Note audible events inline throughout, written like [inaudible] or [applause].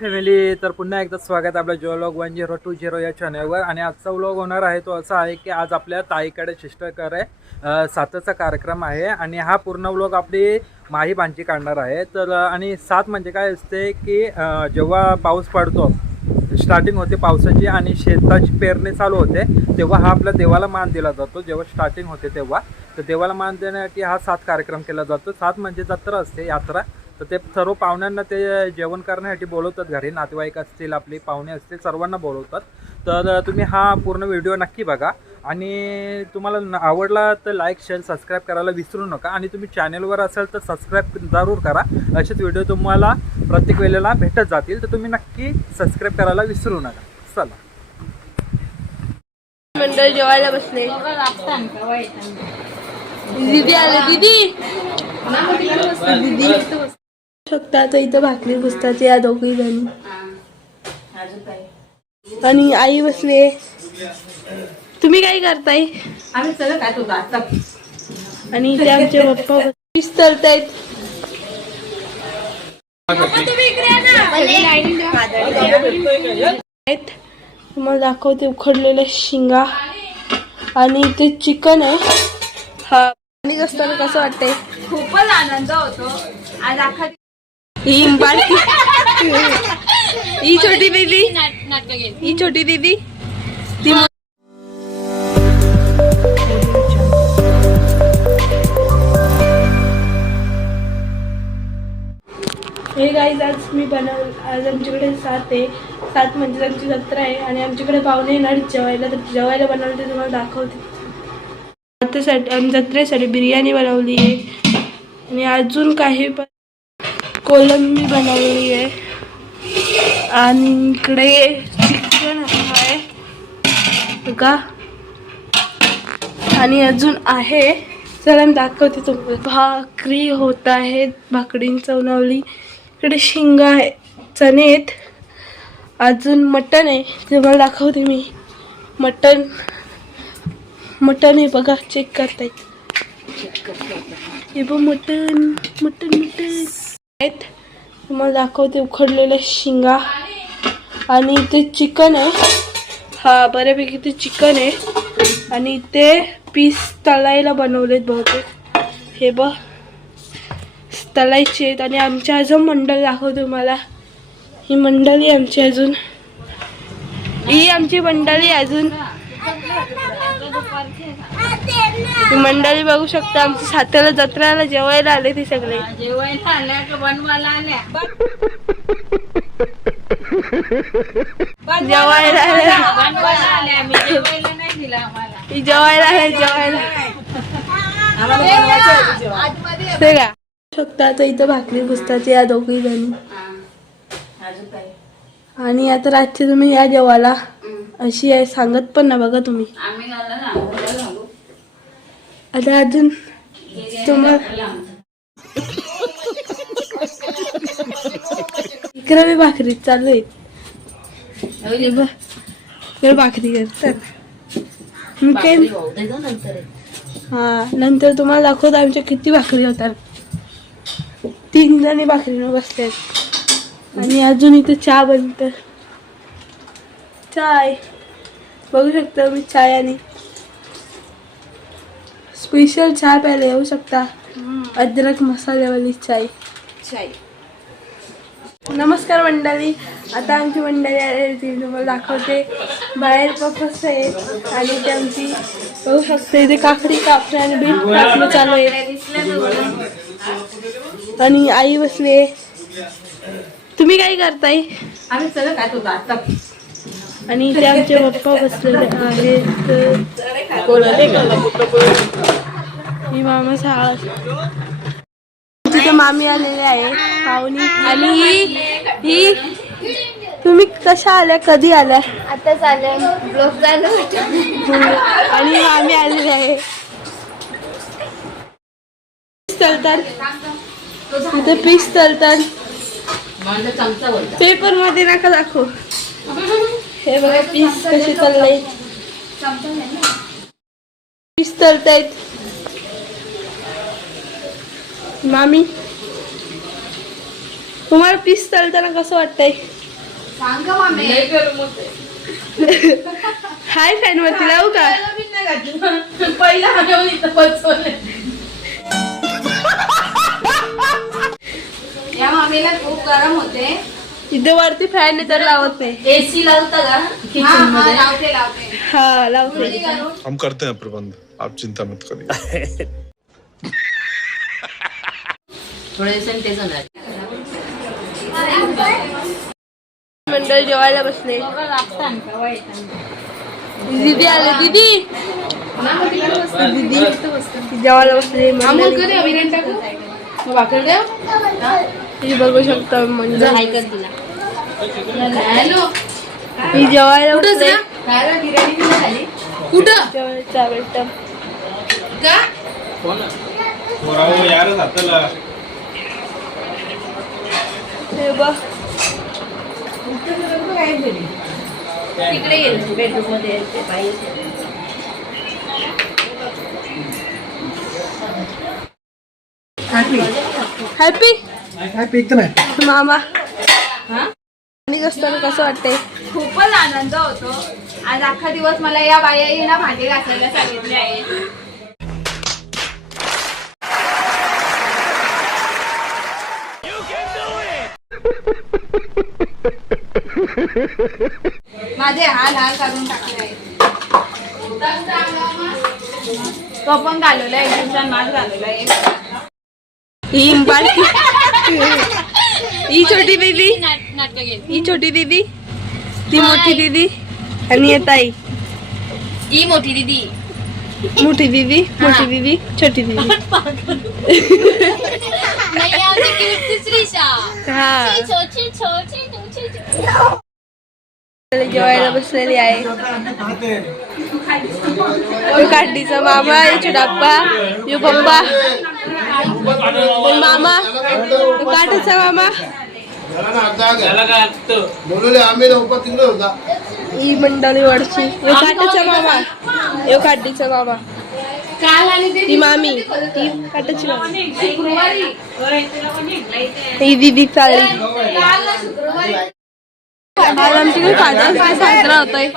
Family तर पुन्हा एकदा स्वागत आहे आपल्या जोलॉग वन झिरो टू झिरो या चॅनलवर आणि आजचा व्लॉग होणार आहे तो असा आहे की आज आपल्या ताईकडे शिष्टकर आहे सातचा कार्यक्रम आहे. आणि हा पूर्ण व्लॉग आपली माही भांची काढणार आहे. तर आणि सात म्हणजे काय असते की जेव्हा पाऊस पडतो स्टार्टिंग होते पावसाची आणि शेताची पेरणी चालू होते तेव्हा हा आपल्या देवाला मान दिला जातो. जेव्हा स्टार्टिंग होते तेव्हा तर देवाला मान देण्यासाठी हा सात कार्यक्रम केला जातो. सात म्हणजे जत्रा असते यात्रा. तर ते सर्व पाहुण्यांना ते जेवण करण्यासाठी बोलवतात घरी. नातेवाईक असतील आपली पाहुणे असतील सर्वांना बोलवतात. तर तुम्ही हा पूर्ण व्हिडिओ नक्की बघा. आणि तुम्हाला न- आवडला तर लाईक शेअर सबस्क्राईब करायला विसरू नका. आणि तुम्ही चॅनलवर असाल तर सबस्क्राईब जरूर करा. असेच व्हिडिओ तुम्हाला प्रत्येक वेळेला भेटत जातील. तर तुम्ही नक्की सबस्क्राईब करायला विसरू नका. चला. मंडळ जेवायला बसले. दीदी आले. दीदी. दीदी शकता आता इथं भाकरी बसतात या दोघी जणी. आणि आई बसले तुम्ही काय करताय? आम्ही सगळं काय तुझं आता. आणि इथे आमचे पप्पा आहेत. तुम्हाला दाखवते उखडलेल्या शिंगा. आणि इथे चिकन आहे. हा. आणि असताना कसं वाटतंय? खूपच आनंद होतो. आज अख्खा ही ही छोटी दीदी ही छोटी दीदी ती हे गाईज आज मी बनव आज आमच्याकडे सात आहे. सात म्हणजे आमची जत्रा आहे आणि आमच्याकडे पाहुणे येणार जेवायला. तर जेवायला बनवलं ते तुम्हाला दाखवते. जत्रेसाठी बिर्याणी बनवली आहे. आणि अजून काही पण कोलंबी बनवली आहे. आणि इकडे चिकन आहे. बघा. आणि अजून आहे. चला मी दाखवते तुम्हाला. भाकरी होत आहेत भाकरींचं उनवली इकडे शिंगा आहे. चणे आहेत. अजून मटण आहे. तुम्हाला दाखवते मी. मटण. मटण आहे बघा. चेक करता येईल हे बघ मटण. मटण मटण. आहेत. तुम्हाला दाखवते उखडलेल्या शिंगा. आणि इथे चिकन आहे. हा बऱ्यापैकी ते चिकन आहे. आणि ते पीस तळायला बनवलेत बहुतेक. हे बघ. तळायचे आहेत. आणि आमच्या अजून मंडळ दाखवते तुम्हाला. ही मंडळी आमची अजून. ही आमची मंडळी अजून. मंडळी बघू शकता आमच्या सातारा जत्रेला जेवायला आले ते सगळे. जेवायला आल्या का बनवायला आल्या? जेवायला आल्या. जेवायला ही जेवायला शकता आता इथं भाकरी पुसतात या दोघी जणी. आणि आता रातची तुम्ही या जेवायला अशी आहे सांगत पण ना बघा तुम्ही आम्ही घालला ना आम्हाला घालू. आता अजून तुम्हाला. इकडे बी भाकरी चालू आहे भाकरी करतात मी काय. हा नंतर तुम्हाला दाखवतो आमच्या किती भाकरी होतात तीन जणी भाकरीनं बसल्यात आणि अजून इथे चहा बनत चाय बघू शकता मी चाय आणि स्पेशल चहा प्यायला येऊ शकता. अद्रक मसाल्यावाली चाय. नमस्कार मंडळी. आता आमची मंडळी आलेली ती तुम्हाला दाखवते. बाहेर कसं आहे. आणि ते आमची बघू शकते इथे काकडी कापणे आणि बीट कापणं चालू आहे. आणि आई बसले तुम्ही काय करताय? आम्ही सगळं काय तुझं आता. आणि इथे आमचे पप्पा बसलेले आहेत. ही मामा सहा तिथे मामी आलेले आहे पाहुणी. आणि ही ही तुम्ही कशा आल्या? कधी आल्या? आता चालेल ब्लॉग चालू आणि मामी आलेले आहे. पीस तळतात इथे पीस बोलता पेपरमध्ये नका दाखव. हे बघा पीस कसे तळले पीस तळतायत मामी तुम्हाला पीस तळताना कसं वाटतंय? [laughs] हाय फॅन वरती लावू का? या मामीला खूप गरम होते. इथे वरती फॅन आहे तर लावत नाही. एसी लावता का? किचनमध्ये. लावते लावते. हा लावते. हम करते हैं प्रबंध आप चिंता मत करिए। [laughs] थोड्या दिवसांनी तेच होणार. मंडळ जेवायला बसले. दीदी आले. दीदी! दीदी जेवायला बसले. मंडळी. तुम्ही बघू शकता मंडळ. ऐकत तुला. मी जेवायला बसले. कुठं? जेवायला का? हे बघ. तिकडे येईल बेडरूममध्ये ते पाहिजे हॅपी मामा. आणि असताना कसं वाटतंय? खूपच आनंद होतो. आज अख्खा दिवस मला या बायाही ना भांडे घासायला सांगितले आहे. माझे हाल हाल काढून टाकले आहेत. तो पण घालवला एक दिवसात मास घालवला एक ही ही छोटी दीदी. ही छोटी दीदी. ती मोठी दीदी. आणि ताई. ही मोठी दीदी. मोठी दीदी मोठी दीदी छोटी दीदी. [laughs] हा. जेवायला बसलेली आहे यो काठीचा मामा यो छोटाप्पा यो पप्पा। यो मामा यो काठीचा मामा। ही मंडळी वडची यो काठीचा मामा। यो काठीचा मामा। काल आणि ते ती मामी ती काटाची मामी। शुक्रवारी ही दीदी चालली काल ना फादर्स डे साजरा होतोय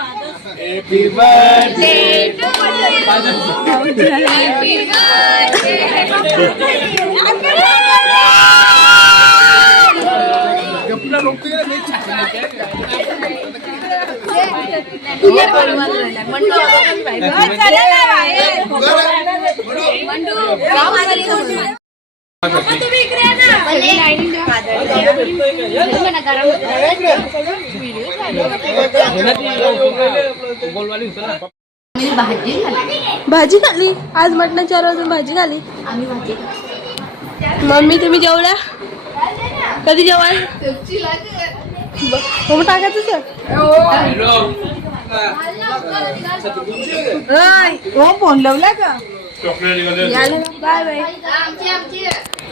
भाजी खाल्ली. भाजी खाल्ली आज मटणाच्या वाजून भाजी खाली आम्ही भाजी मम्मी तुम्ही जेवल्या कधी जेवाल हो मग टाकायचं सर. हो फोन लावला का? Bye bye.